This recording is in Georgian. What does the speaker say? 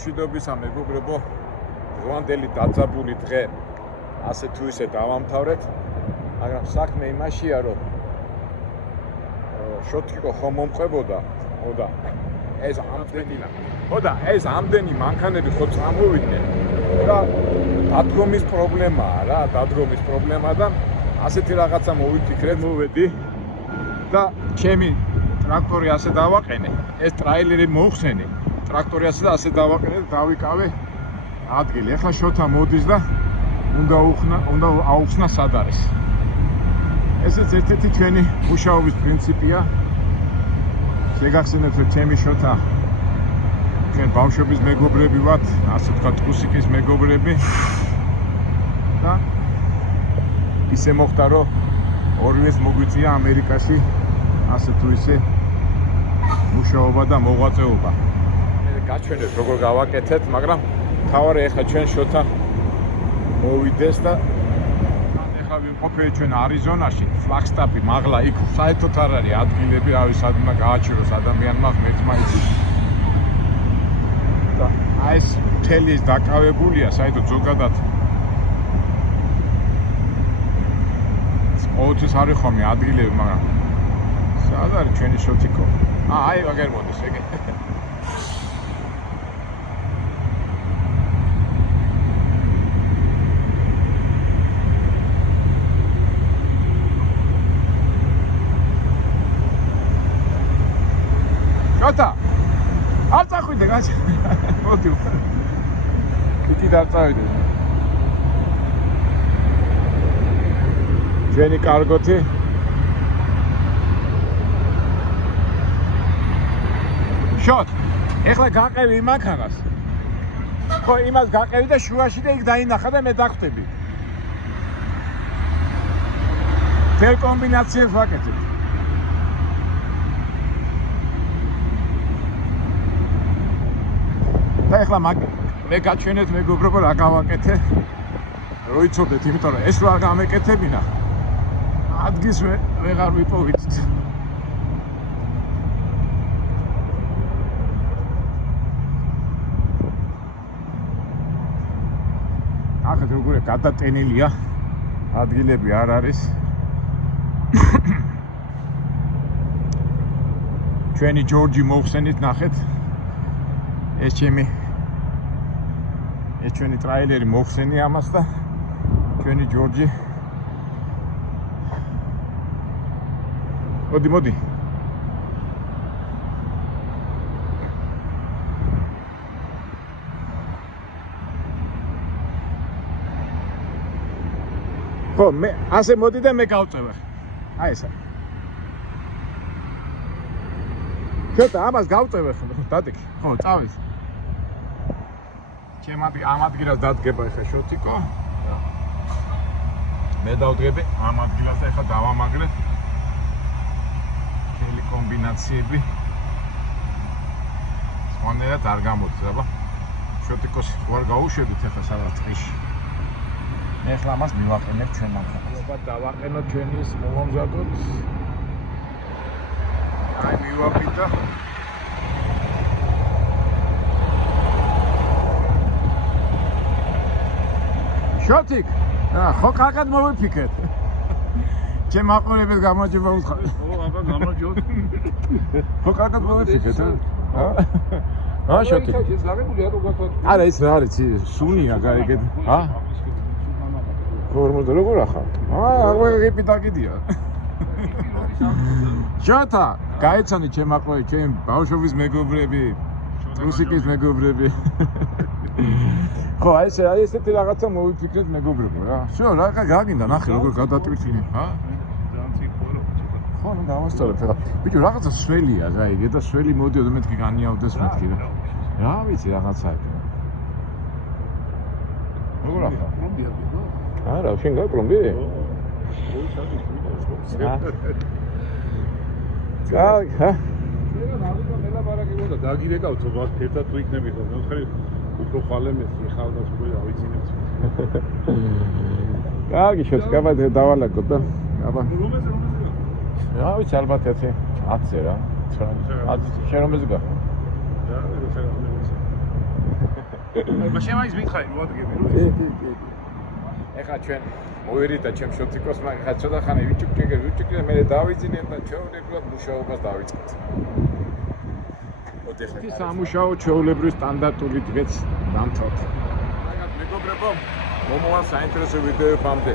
მშვიდობისა მეგობრებო, დღევანდელი დაძაბული დღე ასე თუ ისე დავამთავრეთ, მაგრამ საქმე იმაშია, რომ შოთიკო ხომ მომყვებოდა, ეს ამდენი მანქანები ხო წამოვიდნენ და დადგომის პრობლემაა და ასეთი რაღაცა მოვიფიქრეთ, მოვედი და ჩემი ტრაქტორი ასე დავაყენე, ეს ტრაილერი მოვხსენე, ტრაქტორი ასე დავაყენე და დავიკავე ადგილი. ეხლა შოთა მოდის და უნდა აუხსნა სად არის. ესეც ერთ-ერთი ჩვენი მუშაობის პრინციპია. შეგახსენებთ, რომ ჩემი შოთა ჩვენ ბავშვობის მეგობრები ვართ, ასე ვთქვათ, მუსიკის მეგობრები და ისე მოხდა, რომ ორივეს მოგვიწია ამერიკაში ასე თუ ისე მუშაობა და მოღვაწეობა. გაჩვენეთ როგორ გავაკეთეთ, მაგრამ თავარი ეხლა ჩვენ შოთა მოვიდეს და ეხლა ვიმყოფებით ჩვენ არიზონაში, ფლაგსტაფი, მაღლა იქ საერთოდ არ არის ადგილები, რავი, სად უნდა გააჩეროს ადამიანმა ღმერთმა იცის. და აი ეს მთელი ეს დაკავებულია, საერთოდ ზოგადად ყოველთვის არის ხოლმე ადგილები, მაგრამ სად არის ჩვენი შოთიკო? აი ვაგერ მოდის ეგ. შოთა არ წახვიდე გაჩ. მოდი. იქი დაწავიდე. ჩვენი კარგოთი შოთ, ეხლა გაყევი იმანქანას. ხო, იმას გაყევი და შუაში და იქ დაინახა და მე დაგხვდები. თელ კომბინაციებს ვაკეთებ. და ეხლა მე გაჩვენეთ მეგობრებო რა გავაკეთე. რო იცოდეთ, იმიტომ რომ ეს რა გამეკეთებინა. ადგის ვეღარ ვიპოვით. ახლა როგორ გადატენილია, ადგილები არ არის. ჩვენი ჯორჯი მოვხსენით, ნახეთ. ეს ჩვენი ტრაილერი მოვხსენი ამას და ჩვენი ჯორჯი. მოდი. ხო, მე ასე მოდი და მე გავწევ. აი ესა. შოთა ამას გავწევ ხო, დადიქი. ხო, წავის. ჩემი ამ ადგილას დადგება ახლა შოთიკო. მე დავდგები ამ ადგილას და ახლა დავამაგრეთ. მთელი კომბინაციები. სხვანაირად არ გამოდის, აბა. შოთიკოს ვარ გაუშვებით ახლა სადღაც ტყეში. მე ახლა ამას მივაყენებ ჩვენ მანქანას. აბა დავაყენოთ ჩვენი ეს მომამზადოთ. აი მივაყიდ და შოთიკ, ხო კარგად მოვიფიქრეთ. ჩემ აყურებელს გამარჯობა უთხრა. ო, აბა გამარჯობა. ხო კარგად მოვიფიქრეთ, ჰა? შოთიკ. ეს გაგებული არ უგახოთ. არა, ეს რა არის, სუნია გაიგეთ, ჰა? როგორ ახალ? აღვეგები დაგიდია. შოთა, გაეცანი ჩემ აყურებელს, ჩემ ბავშვობის მეგობრები, მუსიკის მეგობრები. ხო, აი ესეთი რაღაცა მოვიფიქრეთ მეგობრებო რა. всё, რა გაგინდა, ნახე როგორ გადატვირთინე, ჰა? ხო, ნუ დავასწორებ ახლა. ბიჭო, რაღაცა სველია, გაიგე და სველი მოდიოდა მეთქი განიავდეს მეთქი რა. რა ვიცი რაღაცა იქ. როგორ ახლა? პლომბია ბიჭო. არა, შენ გაკლომბი? ჰა? დაგირეკავთ ერთად თუ იქნებით და ხარი უფრო ხვალე მესი ხალდას უკვე ავიცინებთ. კარგი, შევსკაბად დავალაგოთ და აბა. რომეზე? რა ვიცი, ალბათ 10-ზე რა. შენ რომეზე გახარ? რა, მაშინ მაინც მითხარი მოადგები კი. ეხლა ჩვენ მოვირიდა ჩემ შოთიკოსმა, ეხლა ცოტა ხანი ვიჭუქჭე, მე დავიძინე და ჩვეულებრივად მუშაობას დავიწყეთ. ოდესა სამუშაო ჩვეულებრივ სტანდარტული დღეც დამთავრდა. მაგათ მეგობრებო, მომავალ საინტერესო ვიდეოებამდე